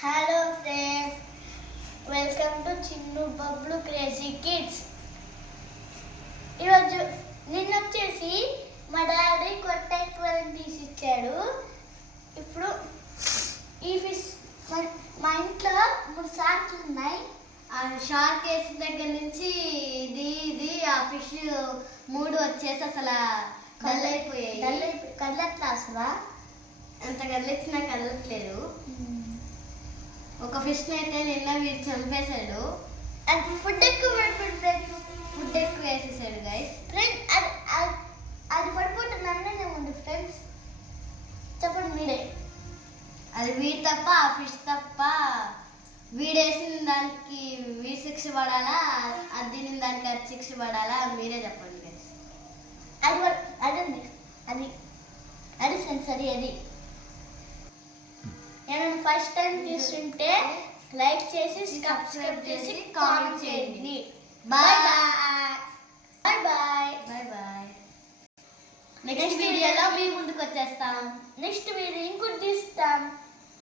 Hello friends, welcome to Chinnu Bablu crazy kids. ఈరోజు వచ్చేసి మా డాడీ కొత్త ఎక్వేరియం తీసి ఇచ్చాడు. ఇప్పుడు ఈ ఫిష్ మా ఇంట్లో 3 షార్క్స్ ఉన్నాయి. ఆ షార్క్ వేసిన దగ్గర నుంచి ఇది ఆ ఫిష్ 3 వచ్చేసి అసలు కళ్ళైపోయాయి. కళ్ళట్లా అసలు అంత కళ్ళొచ్చినా కదలట్లేదు. ఒక ఫిష్ అయితే నిన్న వీడు చంపేశాడు. అది ఫుడ్ ఎక్కువ పడిపోతుంది. ఫుడ్ ఎక్కువ వేసేసాడు గైస్. ఫ్రెండ్స్ అది పడిపోతుంది అన్నదే ఉంది ఫ్రెండ్స్. చెప్పండి మీరే. అది వీడు తప్ప ఆ ఫిష్ తప్ప వీడేసిన దానికి వీడి శిక్ష పడాలా, అది తినిన దానికి అది శిక్ష పడాలా, మీరే చెప్పండి గైస్. అది అది ఫ్రెండ్స్ అది నేను ఫస్ట్ టైం చూస్తుంటే లైక్ చేసి సబ్స్క్రైబ్ చేసి కామెంట్ చేయండి. Bye bye bye bye bye. Next వీడియోలో మీ ముందుకు వచ్చేస్తాం. నెక్స్ట్ వీడియో ఇంకోటి తీస్తాం.